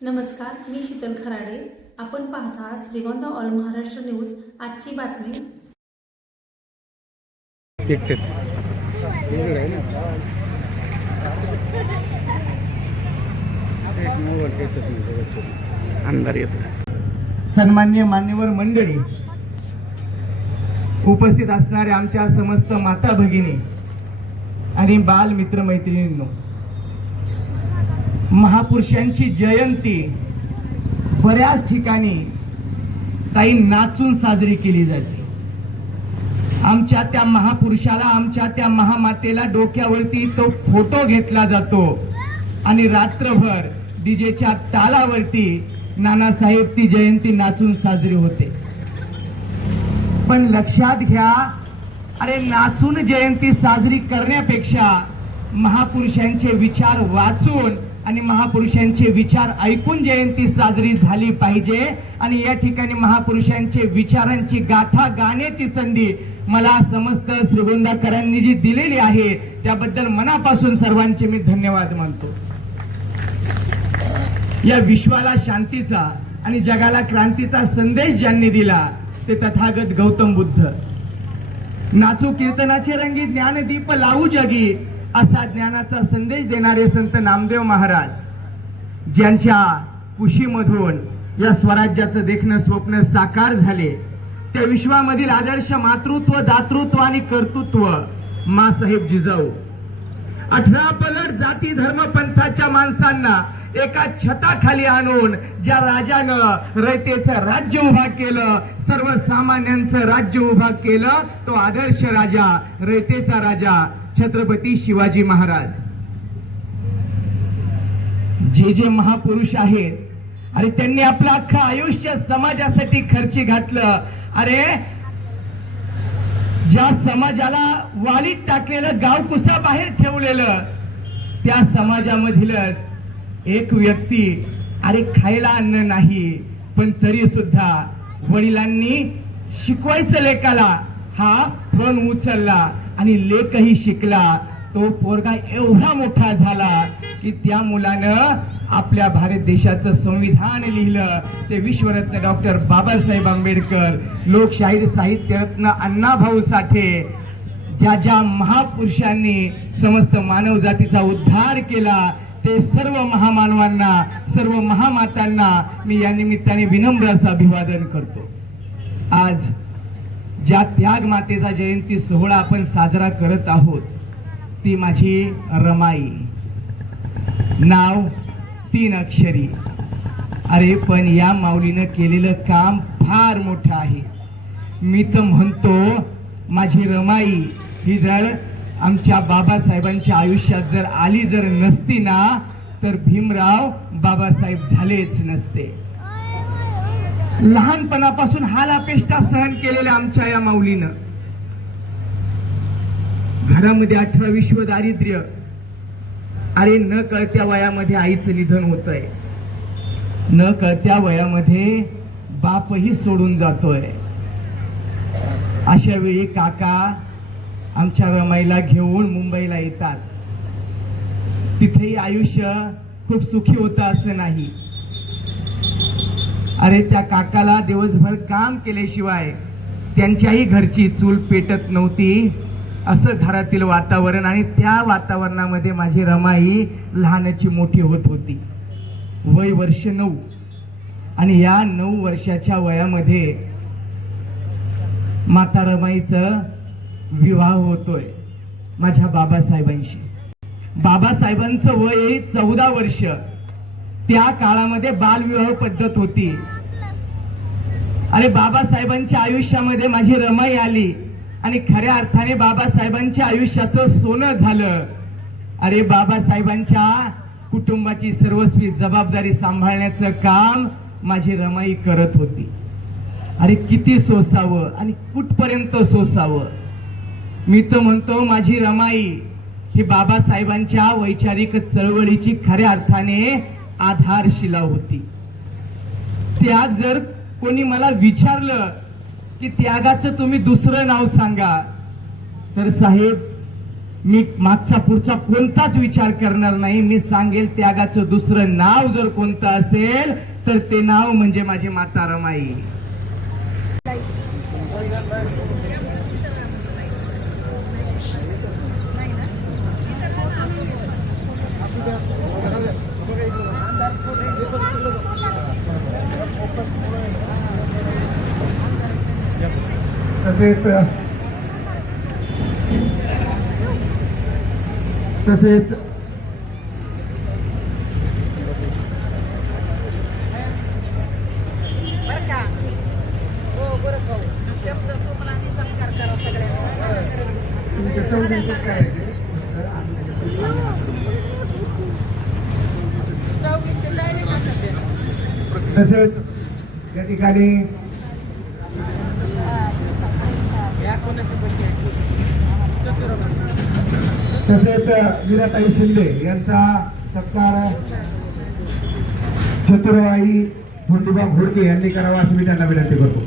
नमस्कार, मी शीतल खराडे. आपण पाहता श्रीगोंदा ऑल महाराष्ट्र न्यूज. आजची बातमी. अंधार येतो. सन्मान्य मान्यवर मंडळी, उपस्थित असणाऱ्या आमच्या समस्त माता भगिनी आणि बाल मित्र मैत्रिणींनो, महापुरुषांची जयंती बऱ्याच ठिकाणी ताई नाचून साजरी केली जाते. आमच्या त्या महापुरुषाला, आमच्या त्या महामातेला डोक्यावरती तो फोटो घेतला जातो आणि रात्रभर डीजेच्या तालावरती नानासाहेब ती जयंती नाचून साजरी होते. पण लक्षात घ्या, अरे नाचून जयंती साजरी करण्यापेक्षा महापुरुषांचे विचार वाचून आणि महापुरुषांचे विचार ऐकून जयंती साजरी झाली पाहिजे. आणि या ठिकाणी महापुरुषांचे विचारांची गाथा गाण्याची संधी मला समस्त श्रीगोंदाकरांनी जी दिलेली आहे त्याबद्दल मनापासून सर्वांचे मी धन्यवाद मानतो. या विश्वाला शांतीचा आणि जगाला क्रांतीचा संदेश ज्यांनी दिला ते तथागत गौतम बुद्ध. नाचू कीर्तनाचे रंगी ज्ञानदीप लावू जगी असा ज्ञानाचा संदेश देणारे संत नामदेव महाराज, ज्यांच्या कुशीमधून या स्वराज्याचं देखणं स्वप्न साकार झाले, त्या विश्वामधील आदर्श मातृत्व, दातृत्व आणि कर्तृत्व माँसाहेब जिजाऊ 18 पगड जाती धर्म पंथाच्या माणसांना एका छताखाली आणून ज्या राजानं रयतेचं राज्य उभा केलं, सर्वसामान्यांचं राज्य उभा केलं, तो आदर्श राजा, रयतेचा राजा छत्रपती शिवाजी महाराज. जे जे महापुरुष आहेत, अरे त्यांनी आपलं अख्खं आयुष्य समाजासाठी खर्ची घातलं. अरे ज्या समाजाला वालीत टाकलेलं, गाव कुसा बाहेर ठेवलेलं, त्या समाजामधीलच एक व्यक्ती, अरे खायला अन्न नाही पण तरी सुद्धा वडिलांनी शिकवायचं लेकाला, हा फोन उचलला आणि लेकही शिकला. तो पोरगा एवढा मोठा झाला की त्या मुलानं आपल्या भारत देशाचं संविधान लिहिलं. ते विश्वरत्न डॉक्टर बाबासाहेब आंबेडकर, लोकशाहीर साहित्यरत्न अण्णाभाऊ साठे, ज्या ज्या महापुरुषांनी समस्त मानव जातीचा उद्धार केला, ते सर्व महामानवांना, सर्व महामातांना मी या निमित्ताने विनम्र असं अभिवादन करतो. आज ज्या त्याग मातेचा जयंती सोहळा आपण साजरा करत आहोत ती माझी रमाई, नाव 3 अक्षरी. अरे पण या माऊलीनं केलेलं काम फार मोठं आहे. मी तर म्हणतो माझी रमाई ही जर आमच्या बाबासाहेबांच्या आयुष्यात जर आली जर नसती ना, तर भीमराव बाबासाहेब झालेच नसते. लहानपणापासून हाल अपेष्टा सहन केलेल्या आमच्या या माऊलीनं घरामध्ये 18 विश्व दारिद्र्य. अरे न कळत्या वयामध्ये आईचं निधन होतंय, न कळत्या वयामध्ये बापही सोडून जातोय. अशा वेळी काका आमच्या रमाईला घेऊन मुंबईला येतात. तिथेही आयुष्य खूप सुखी होतं असं नाही. अरे त्या काकाला दिवसभर काम केल्याशिवाय त्यांच्याही घरची चूल पेटत नव्हती, असं घरातील वातावरण. आणि त्या वातावरणामध्ये माझी रमाई लहानाची मोठी होत होती. वय वर्ष 9 आणि या 9 वर्षाच्या वयामध्ये माता रमाईचं विवाह होतोय माझ्या बाबासाहेबांशी. बाबासाहेबांचं वय 14 वर्ष. त्या काळामध्ये बालविवाह पद्धत होती. अरे बाबासाहेबांच्या आयुष्यामध्ये माझी रमाई आली आणि खऱ्या अर्थाने बाबासाहेबांच्या आयुष्याचं सोनं झालं. अरे बाबासाहेबांच्या कुटुंबाची सर्वस्वी जबाबदारी सांभाळण्याचं काम माझी रमाई करत होती. अरे किती सोसावं आणि कुठपर्यंत सोसावं. मी तर म्हणतो माझी रमाई ही बाबासाहेबांच्या वैचारिक चळवळीची खऱ्या अर्थाने आधारशिला होती. त्याग जर कोणी मला विचारलं की त्यागाचं तुम्ही दुसरं नाव सांगा, तर साहेब मी मागचा पुढचा कोणताच विचार करणार नाही. मी सांगेल त्यागाचं दुसरं नाव जर कोणतं असेल तर ते नाव म्हणजे माझी माता रमाई. तसेच तसेच बरं का हो बरं भाऊ शब्द सुमनाने सत्कार करा सगळ्यांचा तुमच्या चौघींचं काय आहे ते? चौघींचे डायरेक्ट आता ते. तसेच या ठिकाणी या कोणाची बड्डे आहे? तसेच मीराताई शिंदे यांचा सत्कार चतुरबाई धोंडोबा घोडके यांनी करावा अशी मी त्यांना विनंती करतो.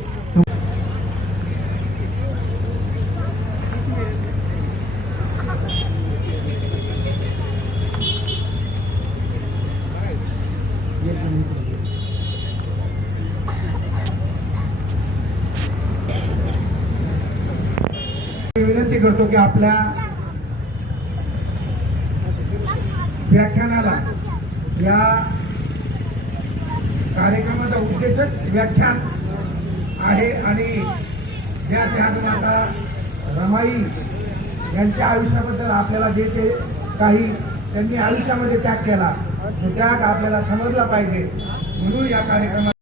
मी विनंती करतो की आपल्या व्याख्यानाला या कार्यक्रमाचा उद्देशच व्याख्यान आहे आणि ज्या त्यागमाता रमाई यांच्या आयुष्याबद्दल आपल्याला जे ते काही त्यांनी आयुष्यामध्ये त्याग केला तो त्याग आपल्याला समजला पाहिजे म्हणून या कार्यक्रमात